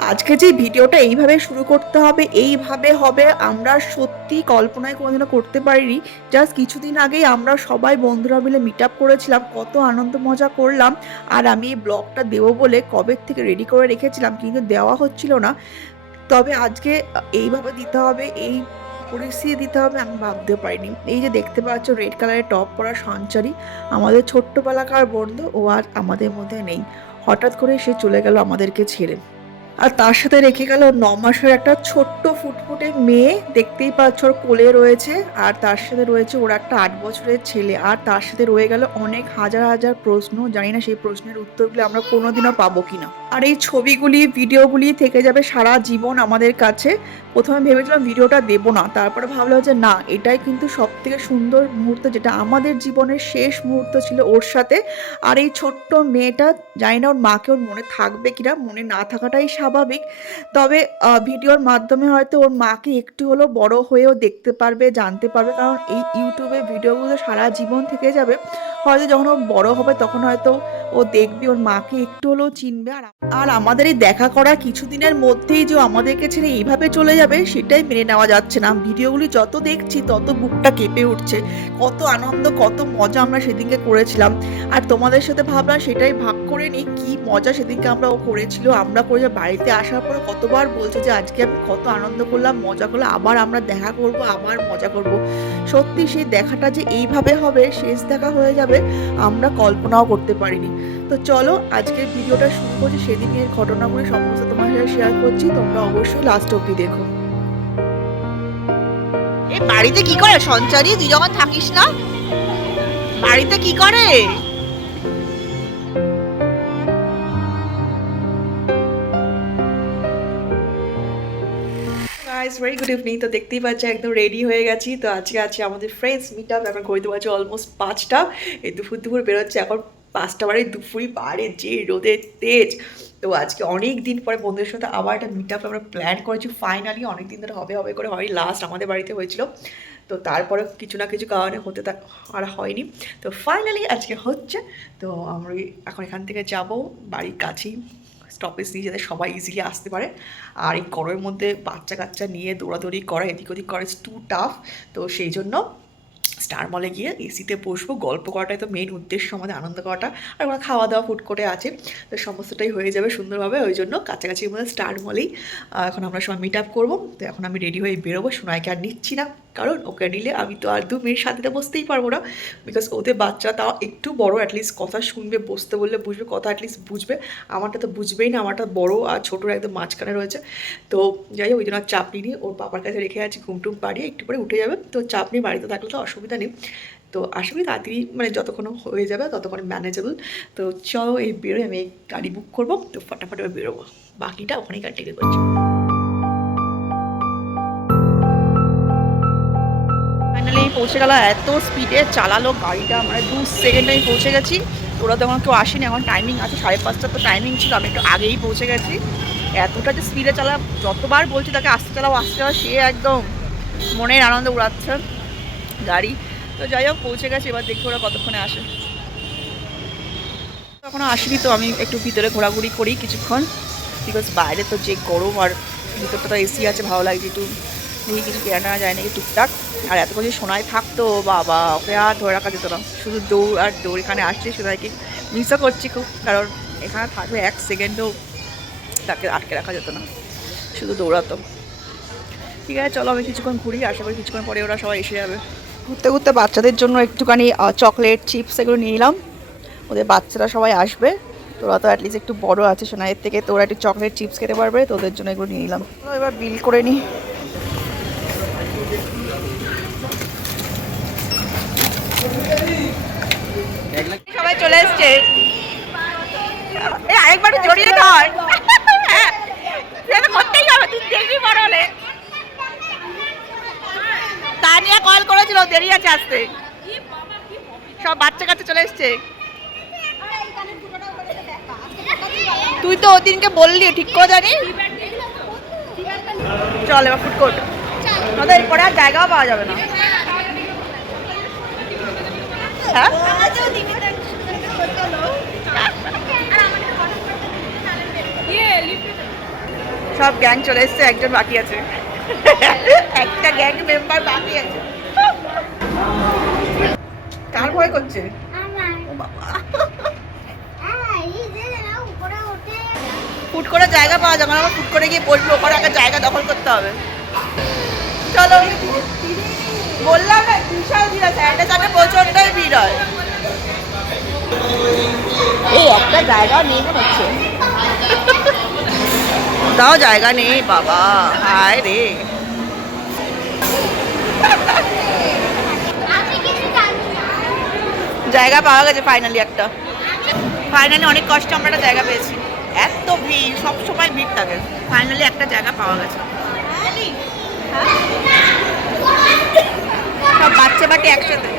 আজকে যে ভিডিওটা এইভাবে শুরু করতে হবে, এইভাবে হবে, আমরা সত্যি কল্পনায় কোনোদিনও করতে পারিনি। জাস্ট কিছুদিন আগেই আমরা সবাই বন্ধুরা মিলে মিট আপ করেছিলাম, কত আনন্দ মজা করলাম। আর আমি এই ব্লগটা দেবো বলে কবে থেকে রেডি করে রেখেছিলাম, কিন্তু দেওয়া হচ্ছিল না। তবে আজকে এইভাবে দিতে হবে, এই পরিস্থিতি দিতে হবে আমি ভাবতেও পারিনি। এই যে দেখতে পাচ্ছ রেড কালারের টপ পরা সঞ্চারী, আমাদের ছোট্টবেলাকার বন্ধু, ও আর আমাদের মধ্যে নেই। হঠাৎ করে সে চলে গেল আমাদেরকে ছেড়ে। আর তার সাথে রেখে গেল 9 মাসের একটা ছোট্ট ফুটফুটে মেয়ে, দেখতেই পাচ্ছ ওর কোলে রয়েছে। আর তার সাথে রয়েছে ওর একটা 8 বছরের ছেলে। আর তার সাথে রয়ে গেল অনেক হাজার হাজার প্রশ্ন, জানি না সেই প্রশ্নের উত্তরগুলো আমরা কোনোদিনও পাবো কিনা। আর এই ছবিগুলি ভিডিওগুলি থেকে যাবে সারা জীবন আমাদের কাছে। প্রথমে ভেবেছিলাম ভিডিওটা দেবো না, তারপরে ভাবলাম যে না, এটাই কিন্তু সব থেকে সুন্দর মুহূর্ত, যেটা আমাদের জীবনের শেষ মুহূর্ত ছিল ওর সাথে। আর এই ছোট্ট মেয়েটা, জানি না ওর মাকে ওর মনে থাকবে কিনা, মনে না থাকাটাই স্বাভাবিক। তবে ভিডিওর মাধ্যমে হয়তো ওর মাকে একটু হলেও বড় হয়েও দেখতে পারবে, জানতে পারবে, কারণ এই ইউটিউবে ভিডিওগুলো সারা জীবন থেকে যাবে। হয়তো যখন ও বড় হবে তখন হয়তো ও দেখবে, ওর মাকে একটু হলেও চিনবে। আর আমাদের এই দেখা করা কিছুদিনের মধ্যেই যে ও আমাদেরকে ছেড়ে এইভাবে চলে যাবে, সেটাই মেনে নেওয়া যাচ্ছে না। ভিডিওগুলি যত দেখছি তত বুকটা কেঁপে উঠছে। কত আনন্দ, কত মজা আমরা সেদিনকে করেছিলাম। আর তোমাদের সাথে ভাবলাম সেটাই ভাগ করে নিই, কি মজা সেদিনকে আমরা ও করেছিল। আমরা করে বাড়িতে আসার পরে কতবার বলছে যে আজকে আমি কত আনন্দ করলাম, মজা করলাম, আবার আমরা দেখা করব, আবার মজা করব। সত্যি সেই দেখাটা যে এইভাবে হবে, শেষ দেখা হয়ে যাবে, আমরা কল্পনাও করতে পারিনি। তো চলো আজকের ভিডিওটা শুরু করছি, সেদিনের ঘটনাগুলি সমস্ত তোমার সাথে শেয়ার করছি, তোমরা অবশ্যই লাস্ট অব্দি দেখো। এই বাড়িতে কি করে সঞ্চারী, তুই যখন থাকিস না বাড়িতে কি করে? Guys, very good evening. তো দেখতেই পাচ্ছি একদম রেডি হয়ে গেছি। তো আজকে আছে আমাদের ফ্রেন্ডস মিট আপ। এখন ঘড়িতে বাজে অলমোস্ট 5টা। এই দুপুর দুপুর বেরোচ্ছে, এখন 5টা বারে দুপুরই বাড়ে, যে রোদের তেজ। তো আজকে অনেক দিন পরে বন্ধুদের সাথে আবার একটা মিট আপ আমরা প্ল্যান করেছি ফাইনালি। অনেক দিন ধরে হবে হবে করে হয়, লাস্ট আমাদের বাড়িতে হয়েছিল। তো তারপরে কিছু না কিছু কারণে হতে আর হয়নি। তো ফাইনালি আজকে হচ্ছে। তো আমরা এখন এখান থেকে যাব বাড়ির কাছেই স্টপেজ নিয়ে, যাতে সবাই ইজিলি আসতে পারে। আর এই গরমের মধ্যে বাচ্চা কাচ্চা নিয়ে দৌড়াদৌড়ি করা, এদিক ওদিক করা, ইটস টু টাফ। তো সেই জন্য স্টার মলে গিয়ে এসিতে বসবো, গল্প করাটাই তো মেইন উদ্দেশ্য আমাদের, আনন্দ করাটা। আর ওখানে খাওয়া দাওয়া ফুড কোর্টে আছে, তো সমস্তটাই হয়ে যাবে সুন্দরভাবে। ওই জন্য কাছাকাছির মধ্যে স্টার মলেই এখন আমরা সবাই মিট আপ করবো। তো এখন আমি রেডি হয়ে বেরোবো। সোনাইকে আর নিচ্ছি না, কারণ ওকে নিলে আমি তো আর 2 মিনিট সাথে বসতেই পারবো না। বিকজ ওদের বাচ্চা তাও একটু বড়, অ্যাটলিস্ট কথা শুনবে, বসতে বললে বুঝবে, কথা অ্যাটলিস্ট বুঝবে। আমারটা তো বুঝবেই না, আমারটা বড় আর ছোটোর একদম মাঝখানে রয়েছে। তো যাই হোক, ওই জন্য চাপ নিয়ে ওর বাবার কাছে রেখে আছি, ঘুমটুম পাড়িয়ে একটু পরে উঠে যাবে। তো চাপ নিয়ে বাড়িতে থাকলে তো অসুবিধা নেই। তো আশা করি তাড়াতাড়ি, মানে যতক্ষণ হয়ে যাবে ততক্ষণ ম্যানেজেবল। তো চলো এই বেরোই, আমি গাড়ি বুক করবো, তো ফটাফট বেরোবো। বাকিটা ওখানেই কন্টিনিউ করছি। ফাইনালি পৌঁছে গেল। এত স্পিডে চালালো গাড়িটা, মানে 2 সেকেন্ডে আমি পৌঁছে গেছি। ওরা তখন কেউ আসেনি, এখন টাইমিং আছে 5:30, তো টাইমিং ছিল, আমি একটু আগেই পৌঁছে গেছি। এতটা যে স্পিডে চালা, যতবার বলছি তাকে আসতে চালাও আসতে চালাও, সে একদম মনের আনন্দে উড়াচ্ছে গাড়ি। তো যাই হোক পৌঁছে গেছে, এবার দেখি ওরা কতক্ষণে আসে। এখনও আসেনি, তো আমি একটু ভিতরে ঘোরাঘুরি করি কিছুক্ষণ, বিকজ বাইরে তো যে গরম, আর ভিতরটা তো এসি আছে, ভালো লাগছে একটু দেখি কিছু কেনা নেওয়া যায় নাকি টুকটাক। আর এত কিছু সোনায় থাকতো, বাবা ওকে আর ধরে রাখা যেত না, শুধু দৌড় আর দৌড়। এখানে আসছি সোনাইকে মিসও করছি খুব, কারণ এখানে থাকবে 1 সেকেন্ডও তাকে আটকে রাখা যেত না, শুধু দৌড়াতো। ঠিক আছে চলো, আমি কিছুক্ষণ ঘুরি, আশা করি কিছুক্ষণ পরে ওরা সবাই এসে যাবে। ঘুরতে ঘুরতে বাচ্চাদের জন্য একটুখানি চকলেট চিপস এগুলো নিয়ে নিলাম, ওদের বাচ্চারা সবাই আসবে। তোরা তো অ্যাটলিস্ট একটু বড় আছে সোনাইয়ের থেকে, তো ওরা একটু চকলেট চিপস খেতে পারবে, তো ওদের জন্য এগুলো নিয়ে নিলাম। এবার বিল করে নিই। সবাই চলে এসছে, আরেকবার জড়িয়ে ধর। হ্যাঁ, করতেই হবে, তুই দেখবি বড় হলে। তানিয়া কল করেছিল, দেরি আছে আসতে, সব বাচ্চা কাচ্চা চলে এসছে। তুই তো ওদিনকে বললি, ঠিক করে জানি। চল এবার ফুড কোর্ট, আমাদের এরপরে আর জায়গাও পাওয়া যাবে না। হ্যাঁ সব গ্যাং চলে এসছে, একজন বাকি আছে। একটা গ্যাং মেম্বার বাকি আছে। কার ভয় করছে? ও বাবা, ফুট করে জায়গা পাওয়া যাবে না, ফুট করে গিয়ে বসবো, ওখানে একটা জায়গা দখল করতে হবে। চলো, বললাম না বিশাল ভিড় আছে, একটা জায়গায় প্রচন্ডই ভিড় হয়। এই একটা জায়গা নেই মনে হচ্ছে, তাও জায়গা নেই বাবা, হায় রে। জায়গা পাওয়া গেছে ফাইনালি একটা, ফাইনালি অনেক কষ্ট আমরা একটা জায়গা পেয়েছি। এত ভিড়, সব সময় ভিড় থাকে, ফাইনালি একটা জায়গা পাওয়া গেছে। সব বাচ্চা বাটি একসাথে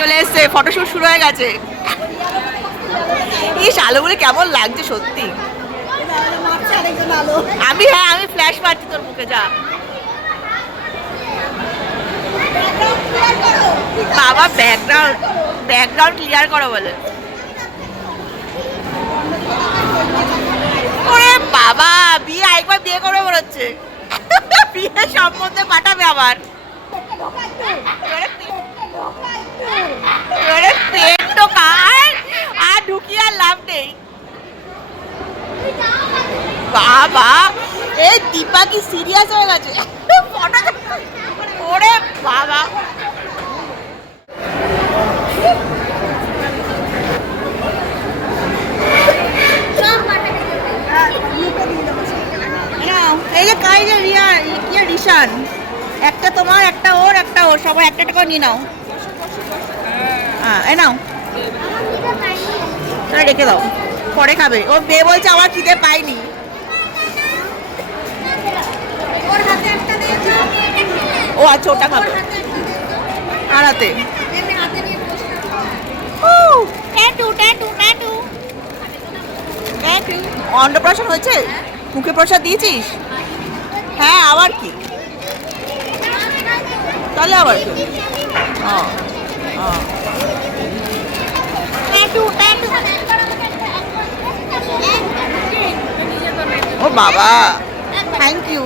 চলে এসছে, ফটোশুট শুরু হয়ে গেছে। এই আলোগুলো কেমন লাগছে সত্যি। আমি ফ্ল্যাশ মারছি তোর মুখে, যা বাবা। ব্যাকগ্রাউন্ড ক্লিয়ার করো বলে। ওরে বাবা, বিয়ে একবার বিয়ে করবে মনে হচ্ছে। বিয়ে সম্বন্ধে পাঠাবে আবার। পেট তো কার, আর ঢুকিয়ে আর লাভ নেই। বাবা, এই দীপা কি সিরিয়াস হয়ে গেছে? ওরে বাবা, এই যে কাই যে রিয়া রিশান, একটা তোমার, একটা ওর, একটা ওর, সবাই একটা একটা করে নিয়ে নাও। হ্যাঁ, এই নাও, তাহলে রেখে দাও, পরে খাবে। ও মেয়ে বলছে আমার খিদে পাইনি। ও আচ্ছা, ওটা খাবে আর হাতে। অন্নপ্রাশন হয়েছে, মুখে প্রসাদ দিয়েছিস? হ্যাঁ, আবার কি, তাহলে আবার কি? ও বাবা, thank you.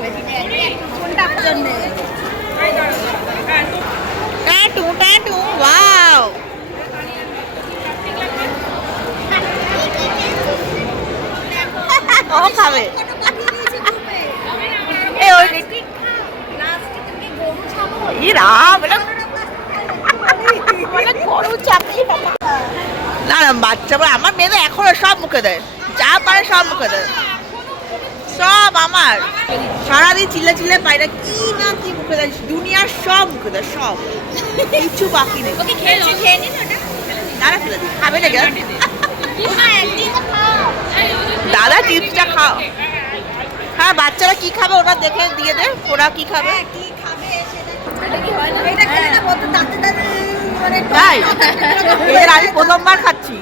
Tattoo tattoo, wow. ও খাবে। না না, বাচ্চা আমার মেয়ে এখনো সব মুখে দেয়, যা পারে সব মুখে দেয়, সব আমার। সারাদিন চিল্লা চিল্লা পায়রা কি না কি মুখে দেয়, দুনিয়ার সব মুখে দেয়, সব, কিছু বাকি নেই। দাদা ফেলে দিই, খাবে না দাদা, চিপসটা খাও। হ্যাঁ, বাচ্চারা কি খাবে ওরা দেখে দিয়ে দে, ওরা কি খাবে। তাই এর আমি প্রথমবার খাচ্ছি।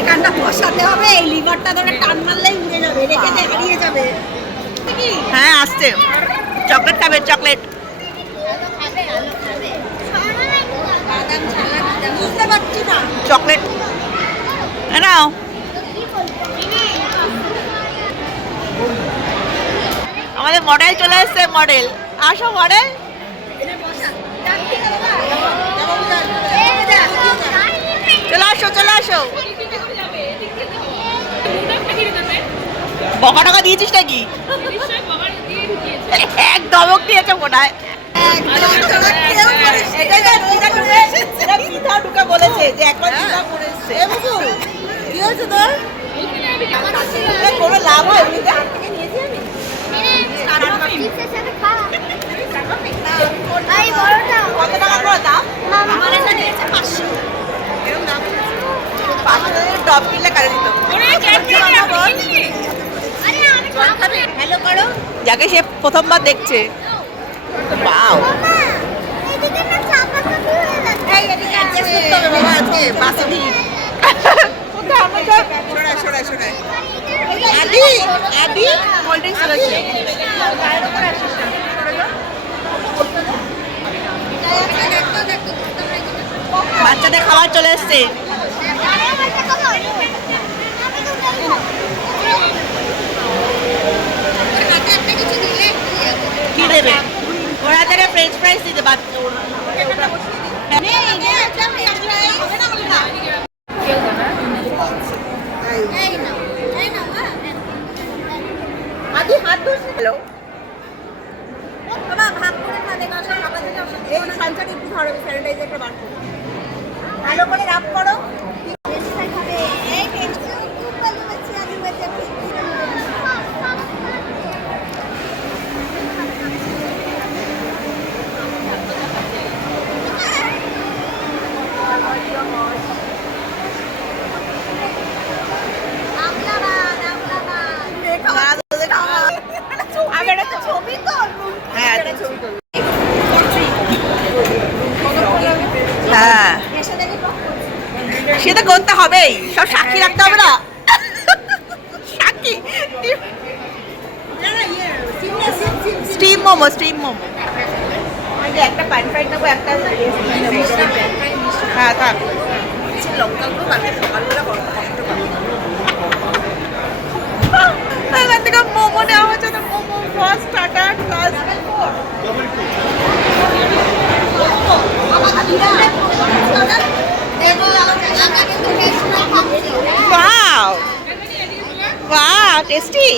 এখানটা বসাতে হবে, এই লিভারটা ধরে টান মারলেই উড়ে যাবে, রেখে হারিয়ে যাবে। হ্যাঁ, আসছে। চকলেট খাবে, চকলেট। বুঝতে পারছি না, চকলেট নাও। আমাদের মডেল চলে এসছে, মডেল আসো, মডেল। চলে আসো, চলে আসো। বকা টকা দিয়েছিস নাকি? এক দমক দিয়েছে মনে হয়। ঢুকে বলেছে যে একবার কি হয়েছে তোর? কোনো লাভ হয়? কত টাকা করে দাম? 500 টপ কিনলে কাজে দিত। হ্যালো করো, যাকে সে প্রথমবার দেখছে। বাও, বাচ্চাদের খাবার চলে এসছে। কি দেবে? ওরা তারা ফ্রেঞ্চ ফ্রাইস দিতে বাচ্চা। হ্যালো, ভালো করে রাব করো। হ্যাঁ, সেটা করতে হবেই, সব সাক্ষী রাখতে হবে না? সাক্ষী স্টিম মোমো, স্টিম মোমো। একটা প্যান ফ্রাইড নেবো, একটা হ্যাঁ থাক। লঙ্কাগুলো কালকে সকালবেলা বড় কষ্ট পাবো। এখান থেকে মোমো নেওয়া হচ্ছে না। Momo first starter class 4। Wow! Wow, tasty!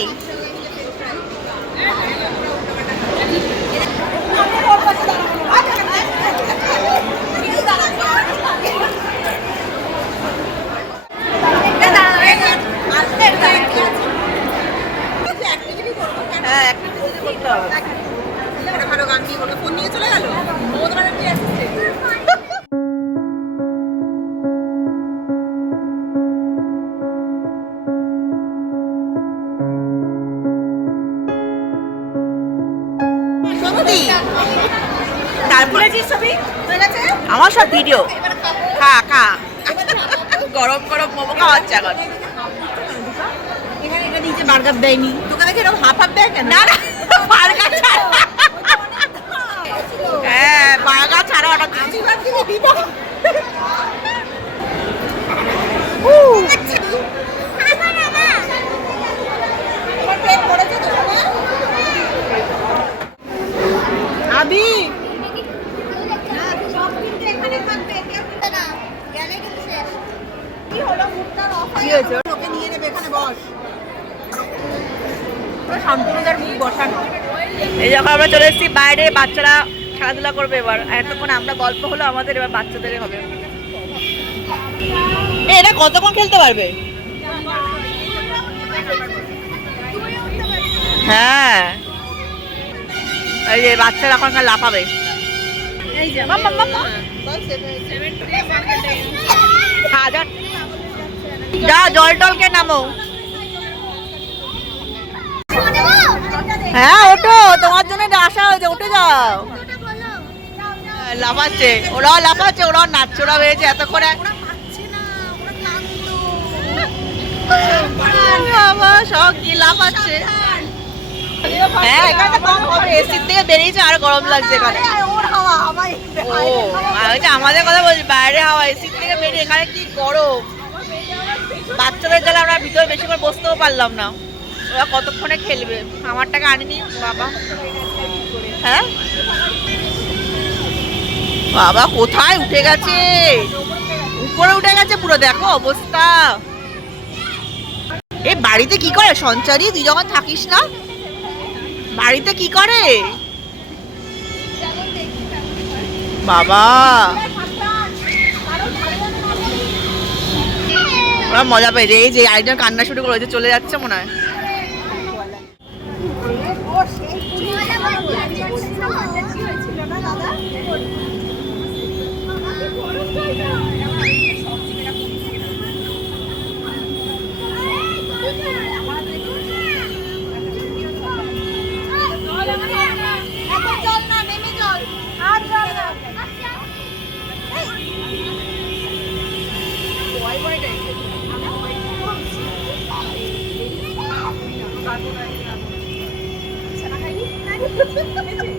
হ্যাঁ, activity করতে হবে। ভালো গান দিয়ে ফোন নিয়ে চলে গেল। তারপরে আমার সব ভিডিও খা খা, গরম গরম মোমো খাওয়াচ্ছে এখন। এখানে এটা নিচে বার্গার দেয়নি, দোকানে কি এরকম হাফ হাফ দেয় কেন? না না, বার্গার ছাড়া। হ্যাঁ, বার্গার ছাড়া অর্ডার দিচ্ছি। আবি এই যখন আমরা চলে এসেছি বাইরে, বাচ্চারা খেলাধুলা করবে এবার। এতক্ষণ আমরা গল্প হলো আমাদের, এবার বাচ্চাদের হবে। এরা কতক্ষণ খেলতে পারবে? হ্যাঁ, এই যে বাচ্চারা এখন লাফাবে। যা জল টলকে নামো। হ্যাঁ ওঠো, তোমার জন্য আসা হয়েছে, উঠে যাও। লাফাচ্ছে, ওরাও লাফাচ্ছে, ওরাও নাচছে, ওরা হয়েছে এতক্ষণে। বাবা সব কি লাফাচ্ছে। হ্যাঁ, এখানে কম হবে, এসির থেকে বেরিয়েছে আর গরম লাগছে এখানে। ও আমাদের কথা বলছি, বাইরে হাওয়া, এসির থেকে বেরিয়ে এখানে কি গরম। বাচ্চাদের জ্বালা আমরা ভিতরে বেশি করে বসতেও পারলাম না। ওরা কতক্ষণে খেলবে, আমার টাকা আনিনি বাবা। হ্যাঁ বাবা, কোথায় উঠে গেছে, উপরে উঠে গেছে পুরো, দেখো অবস্থা। এই বাড়িতে কি করে সঞ্চারী, তুই যখন থাকিস না বাড়িতে কি করে বাবা? ওরা মজা পেয়েছে। এই যে আরেকজন কান্না শুরু করেছে, চলে যাচ্ছে মনে হয়।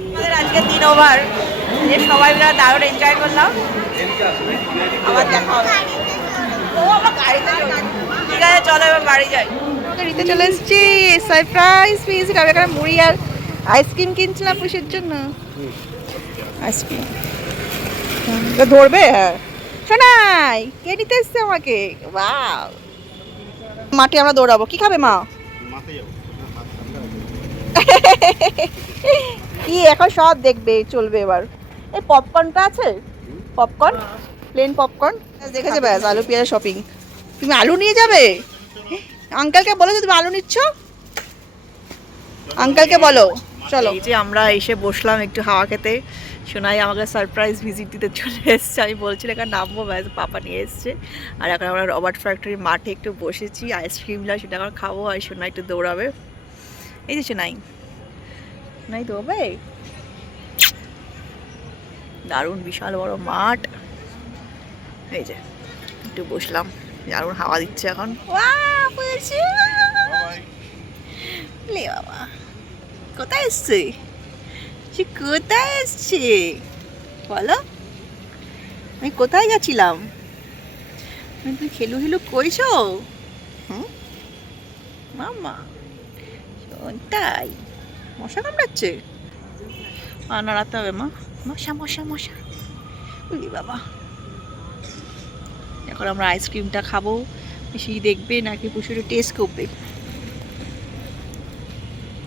আমাদের আজকে দিন ওভার, সবাই মিলে দারুণ এনজয় করলাম। আবার দেখা হবে। ও আমার গাড়িতে চলে। ঠিক আছে চলো এবার বাড়ি যাই। গাড়িতে চলে এসেছি, সারপ্রাইজ পেয়েছি। আমি এখানে মুড়ি আর আইসক্রিম কিনছিলাম পুষির জন্য। আইসক্রিম ধরবে? হ্যাঁ শোনাই কে নিতে এসছে আমাকে। ওয়াও, মাঠে আমরা দৌড়াবো। কি খাবে মা? কি এখন সব দেখবে, চলবে এবার। এই পপকর্নটা আছে? পপকর্ন, প্লেন পপকর্ন দেখেছে? ব্যাস আলু পেঁয়াজ শপিং। তুমি আলু নিয়ে যাবে? আঙ্কেলকে বলো যে তুমি আলু নিচ্ছ, আঙ্কেলকে বলো। চলো, এই যে আমরা এসে বসলাম একটু হাওয়া খেতে। শোনাই আমাকে সারপ্রাইজ ভিজিট দিতে চলে এসছে। আমি বলছিলাম এখানে নামবো, ব্যাস পাপা নিয়ে এসছে। আর এখন আমরা রবার্ট ফ্যাক্টরি মাঠে একটু বসেছি, আইসক্রিমটা সেটা এখন খাবো। আর শোনাই একটু দৌড়াবে। এই যে শোনাই, শোনাই দৌড়বে। দারুণ বিশাল বড় মাঠ। এই যে একটু বসলাম, দারুণ হাওয়া দিচ্ছে এখন। লে বাবা, কোথায় এসছে? সে কোথায় এসছে বলো? আমি কোথায় গেছিলাম? তুমি খেলু খেলু কইছো? হুম মামা, তাই মশা কামড়াচ্ছে? মা নাড়াতে হবে। মা, মশা মশা মশা। বলি বাবা, এখন আমরা আইসক্রিমটা খাবো। বেশি দেখবে নাকি পুষুরে টেস্ট করবে?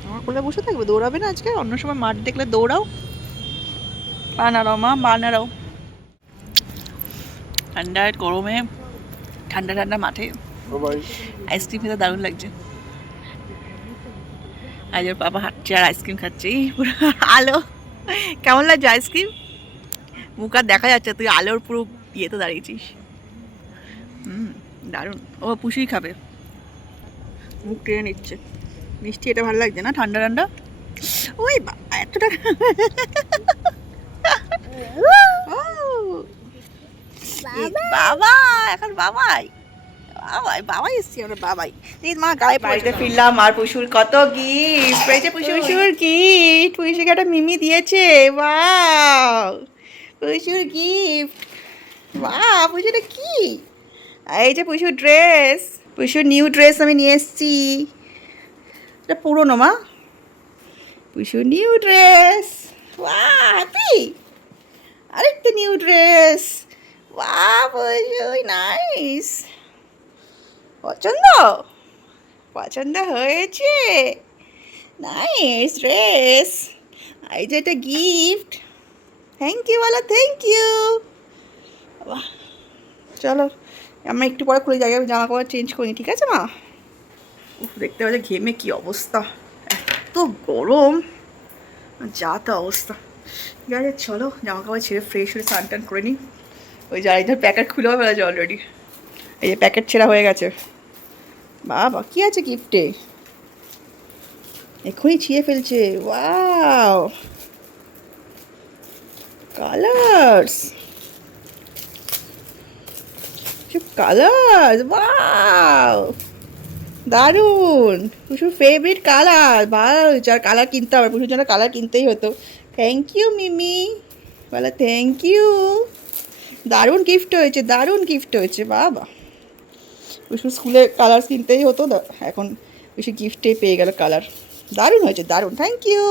আমার কোলে বসে থাকবে, দৌড়াবে না আজকে? অন্য সময় মাঠ দেখলে দৌড়াও। পা নাড়াও মা, পা নাড়াও। ঠান্ডায় গরমে ঠান্ডা ঠান্ডা মাঠে আইসক্রিম খেতে দারুণ লাগছে। আজ ওর বাবা হাঁটছে আর আইসক্রিম খাচ্ছে। এই পুরো আলো, কেমন লাগছে আইসক্রিম? মুখ আর দেখা যাচ্ছে, তুই আলোর পুরো ইয়েতে দাঁড়িয়েছিস। দারুণ। ও পুষিই খাবে, মুখ টেনে নিচ্ছে। মিষ্টি এটা ভালো লাগছে না? ঠান্ডা ঠান্ডা। ওই বাবা এতটা বাবা, এখন বাবাই বাবাই বাবাই এসছি আমরা, বাবাই। মা গায়ে বাড়িতে ফিরলাম আর পুষুর কত গিফট পেয়েছে। পুষুর গিফট, পুষুকে একটা মিমি দিয়েছে। বাহ, পুষুর গিফট। বাহ, পুষুটা কি? এই যে পুষুর ড্রেস, পুষুর নিউ ড্রেস আমি নিয়ে এসছি। এটা পুরোনো মা, পুষুর নিউ ড্রেস। বাহ, হ্যাপি। আরেকটা নিউ ড্রেস। বাহ পুষু, নাইস। পছন্দ? পছন্দ হয়েছে? Nice dress. এই যে একটা গিফট। থ্যাংক ইউ বলো, থ্যাংক ইউ। বাহ, চলো আমরা একটু পরে খুলে যাই, আমি জামা কাপড় চেঞ্জ করি। ঠিক আছে মা? দেখতে পাচ্ছি ঘেমে কি অবস্থা, এত গরম, যা তা অবস্থা। ঠিক আছে চলো জামা কাপড় ছেড়ে ফ্রেশ হয়ে স্নান টান করে নিই। ওই যে আরেকজন প্যাকেট খুলেও ফেলেছে অলরেডি। এই যে প্যাকেট ছেঁড়া হয়ে গেছে। বাবা কি আছে গিফটে? এখনই ছিঁড়ে ফেলছে। Wow, colours, colours. ওয়াও, দারুণ। পুষুর ফেভারিট কালার। ভালো হয়েছে, আর কালার কিনতে হবে, পুষুর জন্য কালার কিনতেই হতো। থ্যাংক ইউ মিমি বলো, থ্যাংক ইউ। দারুণ গিফট হয়েছে, দারুণ গিফট হয়েছে। বাবা, পুষুর স্কুলে কালার কিনতেই হতো, এখন পুষু গিফটে পেয়ে গেল কালার। দারুণ হয়েছে, দারুণ। Thank you.